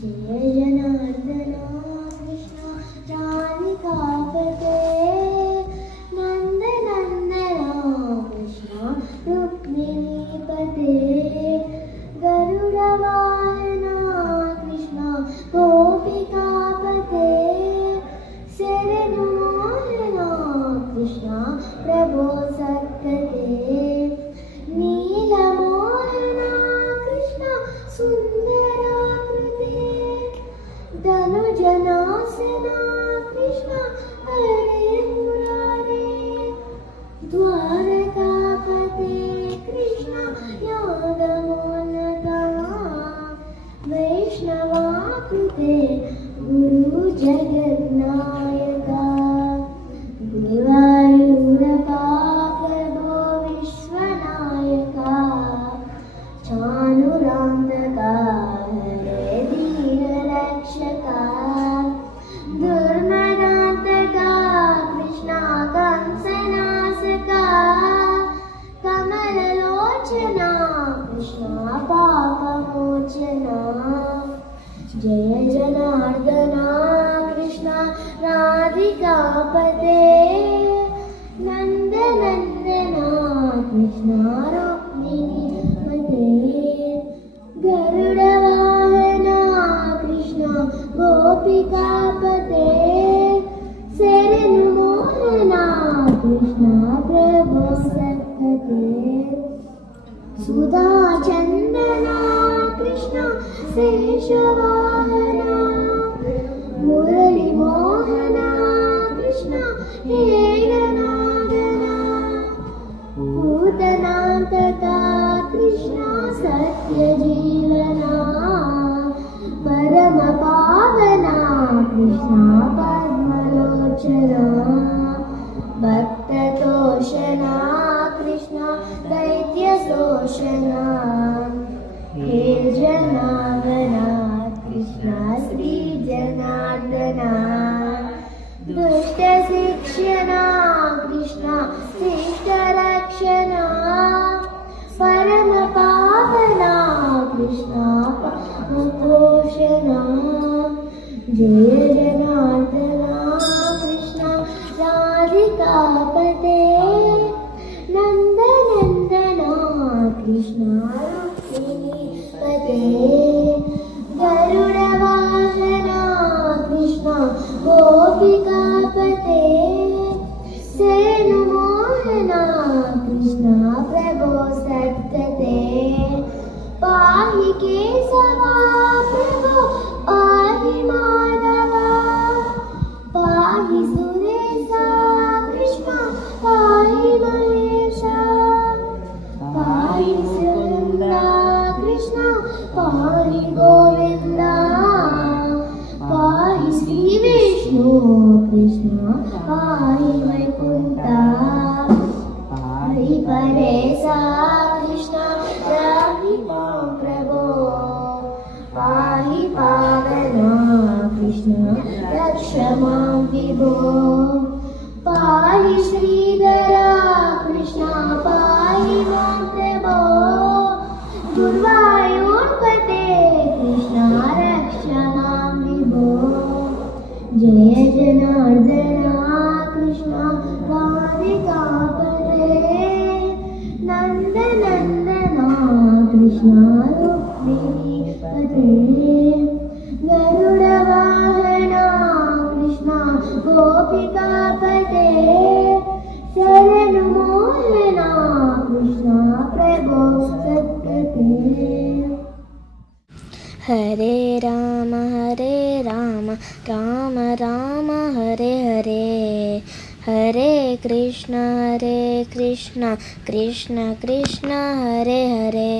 जय जनार्दना कृष्ण राधिकापते नंद नंदना कृष्ण रुक्मिणीपते गरुडवाहना कृष्ण गोपिकापते शरणमोहना कृष्ण प्रभो सत्कते नीलमोहना कृष्ण सुंदराकृते धनुजनासना कृष्ण हरे मुरारे द्वारकापते कृष्ण यादवोन्नता वैष्णवाकृते गुरु जगन्नायका गुरुवायूरप्पा प्रभो विश्वनायका चानुरान्तका हरे दीनरक्षका दुर्मदान्तका कृष्णा कंसनासका कमललोचना कृष्णा पापमोचना जय जनार्दना कृष्ण राधिकापते नंदनंदना कृष्ण रुक्मिणीपते गरुडवाहना कृष्ण गोपिकापते शरणमोहना कृष्ण प्रभो सत्कते सुधाचंदना कृष्ण शेषवाहना मुरलीमोहना कृष्ण हेरनादना भूतनान्तका कृष्ण सत्यजीवना परमपावना कृष्ण पद्मलोचना भक्ततोषणा कृष्ण दैत्यशोषणा हे जनार्दना कृष्ण श्री जनार्दना दुष्टशिक्षणा कृष्ण शिष्टरक्षणा परमपावना कृष्ण पापमोचना जय जनार्दना कृष्ण राधिकापते नंदनंदना कृष्ण रुक्मिणीपते गरुडवाहना कृष्ण गोपिकापते शरणमोहना कृष्ण प्रभो सत्कते पाहि केशवा प्रभो पाहि माधवा पाहि सुरेशा कृष्ण पाहि महेशा पाहि सुरेन्द्रा कृष्ण पाहि गोविंदा पाहि श्री विष्णु कृष्ण पाहि वैकुंठा पाहि परेशा कृष्ण पाहि मां प्रभो पाहि पावना कृष्ण रक्ष मां विभो पाहि श्रीधरा कृष्ण पाहि मां प्रभो गुरुवायूरपते कृष्ण रक्ष मां विभो जय जनार्दना कृष्ण राधिकापते नंदनंदना कृष्ण रुक्मिणीपते गरुडवाहना कृष्ण गोपिकापते शरणमोहना कृष्ण प्रभो सत्कते हरे राम राम राम हरे हरे हरे कृष्ण कृष्ण कृष्ण हरे हरे।